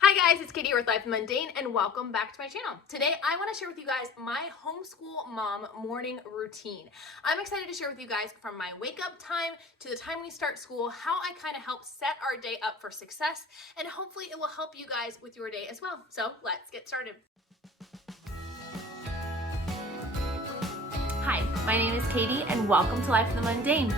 Hi guys, it's Katie with Life Mundane and welcome back to my channel. Today I want to share with you guys my homeschool mom morning routine. I'm excited to share with you guys from my wake up time to the time we start school, how I kind of help set our day up for success, and hopefully it will help you guys with your day as well. So let's get started. Hi, my name is Katie and welcome to Life in the Mundane.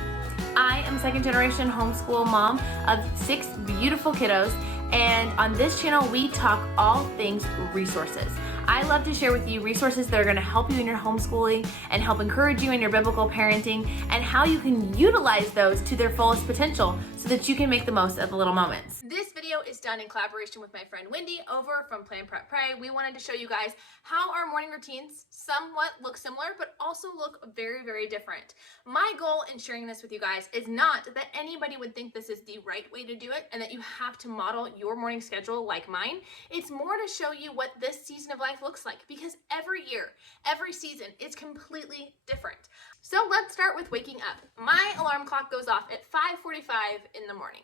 I am a second generation homeschool mom of 6 beautiful kiddos, and on this channel we talk all things resources. I love to share with you resources that are going to help you in your homeschooling and help encourage you in your biblical parenting, and how you can utilize those to their fullest potential so that you can make the most of the little moments. This video is done in collaboration with my friend Wendy over from Plan Prep Pray. We wanted to show you guys how our morning routines somewhat look similar but also look very, very different. My goal in sharing this with you guys is not that anybody would think this is the right way to do it and that you have to model your morning schedule like mine. It's more to show you what this season of life looks like, because every year, every season is completely different. So let's start with waking up. My alarm clock goes off at 5:45 in the morning.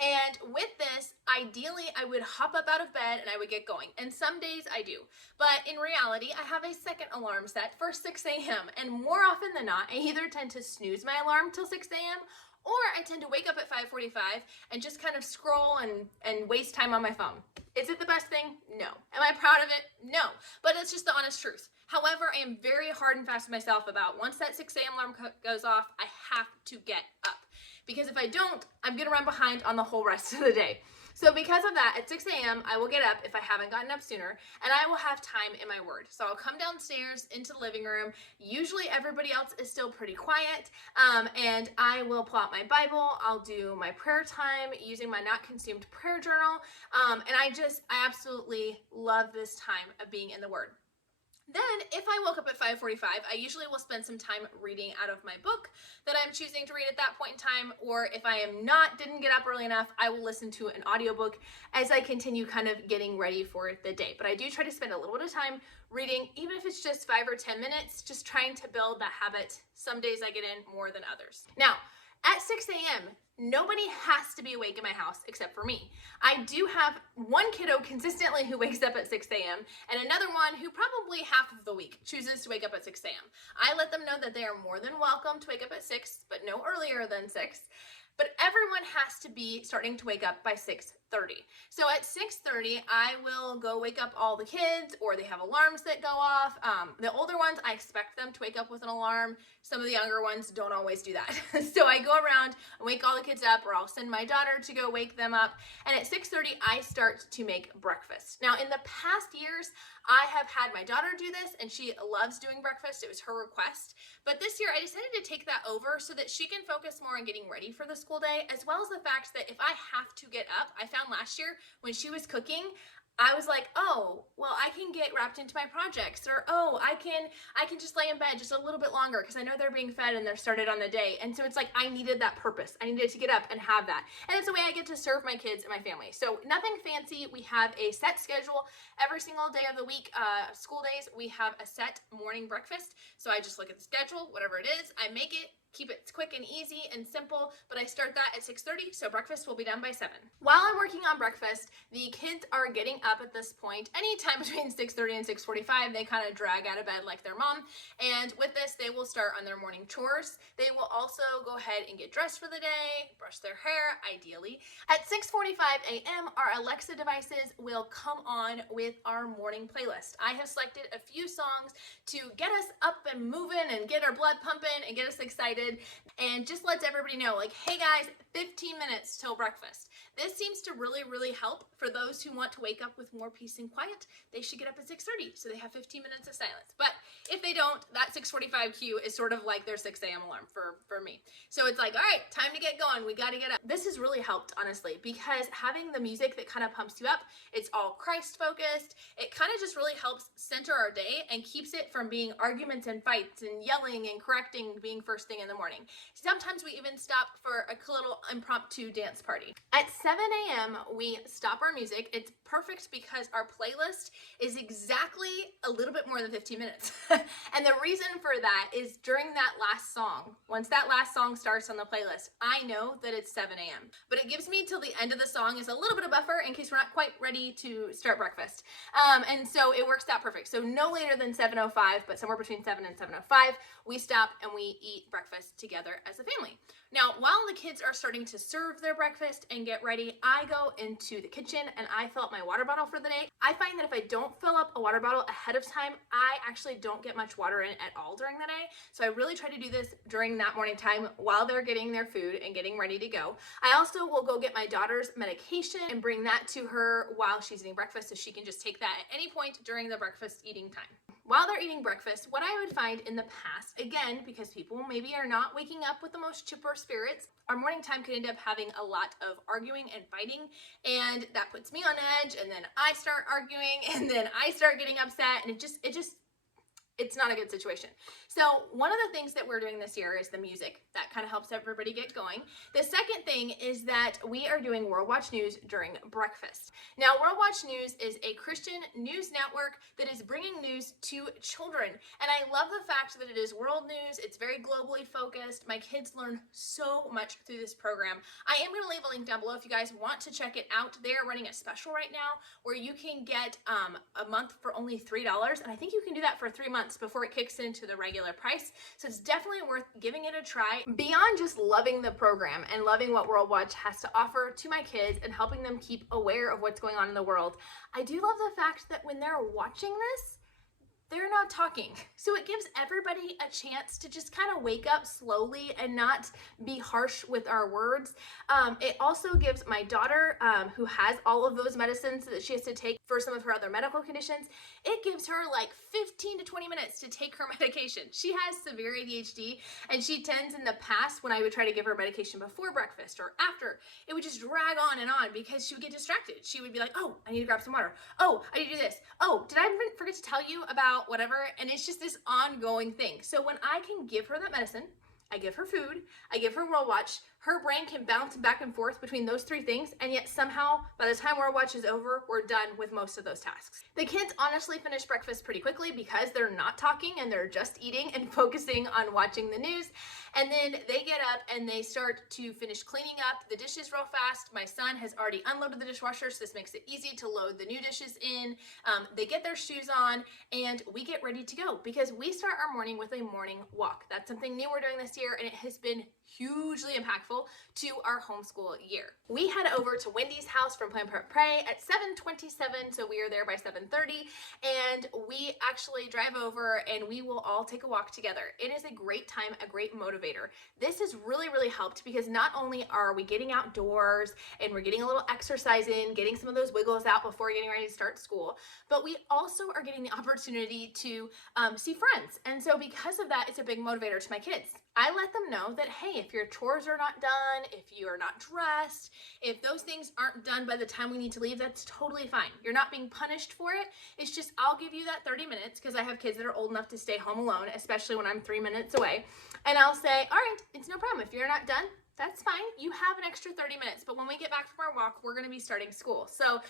And with this, ideally I would hop up out of bed and I would get going. And some days I do. But in reality, I have a second alarm set for 6 a.m. And more often than not, I either tend to snooze my alarm till 6 a.m. or I tend to wake up at 5:45 and just kind of scroll and waste time on my phone. Is it the best thing? No. Am I proud of it? No. But it's just the honest truth. However, I am very hard and fast with myself about once that 6 a.m. alarm goes off, I have to get up. Because if I don't, I'm going to run behind on the whole rest of the day. So because of that, at 6 a.m., I will get up if I haven't gotten up sooner, and I will have time in my word. So I'll come downstairs into the living room. Usually everybody else is still pretty quiet, and I will pull out my Bible. I'll do my prayer time using my Not Consumed prayer journal, and I absolutely love this time of being in the word. Then, if I woke up at 5:45, I usually will spend some time reading out of my book that I'm choosing to read at that point in time, or if I didn't get up early enough, I will listen to an audiobook as I continue kind of getting ready for the day. But I do try to spend a little bit of time reading, even if it's just 5 or 10 minutes, just trying to build that habit. Some days I get in more than others. Now, at 6 a.m., nobody has to be awake in my house except for me. I do have one kiddo consistently who wakes up at 6 a.m. and another one who probably half of the week chooses to wake up at 6 a.m. I let them know that they are more than welcome to wake up at 6, but no earlier than 6. But everyone has to be starting to wake up by 6:30. So at 6:30, I will go wake up all the kids, or they have alarms that go off. The older ones, I expect them to wake up with an alarm. Some of the younger ones don't always do that. So I go around and wake all the kids up, or I'll send my daughter to go wake them up. And at 6:30, I start to make breakfast. Now, in the past years, I have had my daughter do this, and she loves doing breakfast. It was her request. But this year, I decided to take that over so that she can focus more on getting ready for the school day, as well as the fact that if I have to get up, I found last year when she was cooking, I was like, oh, well, I can get wrapped into my projects, or oh, I can just lay in bed just a little bit longer because I know they're being fed and they're started on the day. And so it's like I needed that purpose. I needed to get up and have that. And it's a way I get to serve my kids and my family. So nothing fancy. We have a set schedule every single day of the week. School days, we have a set morning breakfast. So I just look at the schedule, whatever it is, I make it. Keep it quick and easy and simple, but I start that at 6:30, so breakfast will be done by 7. While I'm working on breakfast, the kids are getting up at this point. Anytime between 6:30 and 6:45, they kind of drag out of bed like their mom, and with this, they will start on their morning chores. They will also go ahead and get dressed for the day, brush their hair, ideally. At 6:45 a.m., our Alexa devices will come on with our morning playlist. I have selected a few songs to get us up and moving and get our blood pumping and get us excited, and just lets everybody know, like, hey guys, 15 minutes till breakfast. This seems to really, really help for those who want to wake up with more peace and quiet. They should get up at 6:30, so they have 15 minutes of silence. But if they don't, that 6:45 cue is sort of like their 6 a.m. alarm for me. So it's like, all right, time to get going. We got to get up. This has really helped, honestly, because having the music that kind of pumps you up, it's all Christ-focused. It kind of just really helps center our day and keeps it from being arguments and fights and yelling and correcting being first thing in in the morning. Sometimes we even stop for a little impromptu dance party. At 7 a.m., we stop our music. It's perfect because our playlist is exactly a little bit more than 15 minutes. And the reason for that is during that last song, once that last song starts on the playlist, I know that it's 7 a.m. But it gives me till the end of the song as a little bit of buffer in case we're not quite ready to start breakfast. And so it works out perfect. So no later than 7:05, but somewhere between 7 and 7:05, we stop and we eat breakfast together as a family. Now, while the kids are starting to serve their breakfast and get ready, I go into the kitchen and I fill up my water bottle for the day. I find that if I don't fill up a water bottle ahead of time, I actually don't get much water in at all during the day. So I really try to do this during that morning time while they're getting their food and getting ready to go. I also will go get my daughter's medication and bring that to her while she's eating breakfast so she can just take that at any point during the breakfast eating time. While they're eating breakfast, what I would find in the past, again, because people maybe are not waking up with the most chipper spirits, our morning time could end up having a lot of arguing and fighting, and that puts me on edge, and then I start arguing, and then I start getting upset, and it's not a good situation. So one of the things that we're doing this year is the music. That kind of helps everybody get going. The second thing is that we are doing WorldWatch.News during breakfast. Now, WorldWatch.News is a Christian news network that is bringing news to children. And I love the fact that it is world news. It's very globally focused. My kids learn so much through this program. I am going to leave a link down below if you guys want to check it out. They are running a special right now where you can get a month for only $3. And I think you can do that for 3 months before it kicks into the regular price. So it's definitely worth giving it a try. Beyond just loving the program and loving what WorldWatch has to offer to my kids and helping them keep aware of what's going on in the world, I do love the fact that when they're watching this, they're not talking. So it gives everybody a chance to just kind of wake up slowly and not be harsh with our words. It also gives my daughter, who has all of those medicines that she has to take for some of her other medical conditions, it gives her like 15 to 20 minutes to take her medication. She has severe ADHD, and she tends in the past, when I would try to give her medication before breakfast or after, it would just drag on and on because she would get distracted. She would be like, oh, I need to grab some water. Oh, I need to do this. Oh, did I forget to tell you about whatever? And it's just this ongoing thing. So when I can give her that medicine, I give her food, I give her WorldWatch, her brain can bounce back and forth between those three things, and yet somehow by the time WorldWatch is over, we're done with most of those tasks. The kids honestly finish breakfast pretty quickly because they're not talking and they're just eating and focusing on watching the news. And then they get up and they start to finish cleaning up the dishes real fast. My son has already unloaded the dishwasher, so this makes it easy to load the new dishes in. They get their shoes on and we get ready to go because we start our morning with a morning walk. That's something new we're doing this year, and it has been hugely impactful to our homeschool year. We head over to Wendy's house from Plan Prep Pray at 7:27, so we are there by 7:30, and we actually drive over and we will all take a walk together. It is a great time, a great motivator. This has really, really helped because not only are we getting outdoors and we're getting a little exercise in, getting some of those wiggles out before getting ready to start school, but we also are getting the opportunity to see friends. And so because of that, it's a big motivator to my kids. I let them know that, hey, if your chores are not done, if you are not dressed, if those things aren't done by the time we need to leave, that's totally fine. You're not being punished for it. It's just, I'll give you that 30 minutes because I have kids that are old enough to stay home alone, especially when I'm 3 minutes away. And I'll say, all right, it's no problem. If you're not done, that's fine. You have an extra 30 minutes, but when we get back from our walk, we're going to be starting school. So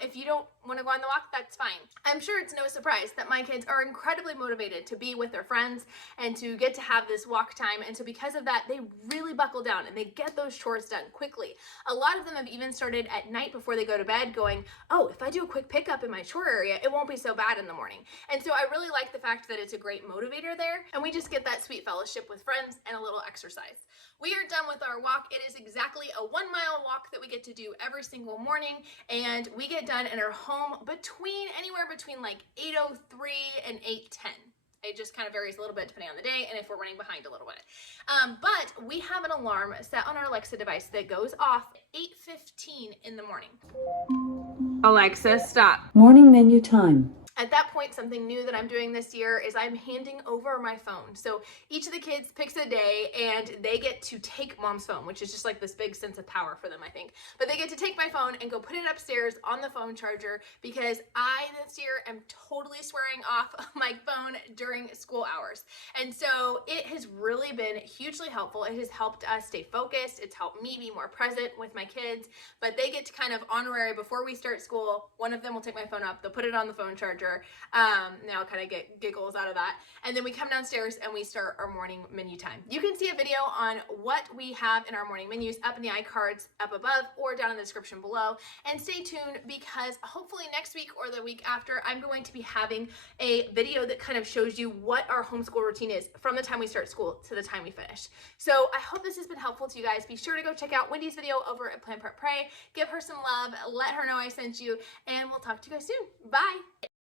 if you don't want to go on the walk, that's fine. I'm sure it's no surprise that my kids are incredibly motivated to be with their friends and to get to have this walk time. And so because of that, they really buckle down and they get those chores done quickly. A lot of them have even started at night before they go to bed going, oh, if I do a quick pickup in my chore area, it won't be so bad in the morning. And so I really like the fact that it's a great motivator there. And we just get that sweet fellowship with friends and a little exercise. We are done with our walk. It is exactly a 1 mile walk that we get to do every single morning, and we get done and are home anywhere between like 8:03 and 8:10. It just kind of varies a little bit depending on the day and if we're running behind a little bit. But we have an alarm set on our Alexa device that goes off at 8:15 in the morning. Alexa, stop. Morning menu time. At that point, something new that I'm doing this year is I'm handing over my phone. So each of the kids picks a day and they get to take mom's phone, which is just like this big sense of power for them, I think. But they get to take my phone and go put it upstairs on the phone charger because I this year am totally swearing off my phone during school hours. And so it has really been hugely helpful. It has helped us stay focused. It's helped me be more present with my kids, but they get to kind of honorary before we start school. One of them will take my phone up, they'll put it on the phone charger. Now I'll kind of get giggles out of that. And then we come downstairs and we start our morning menu time. You can see a video on what we have in our morning menus up in the iCards up above or down in the description below. And stay tuned because hopefully next week or the week after, I'm going to be having a video that kind of shows you what our homeschool routine is from the time we start school to the time we finish. So I hope this has been helpful to you guys. Be sure to go check out Wendy's video over at Plan Prep Pray. Give her some love, let her know I sent you, and we'll talk to you guys soon. Bye.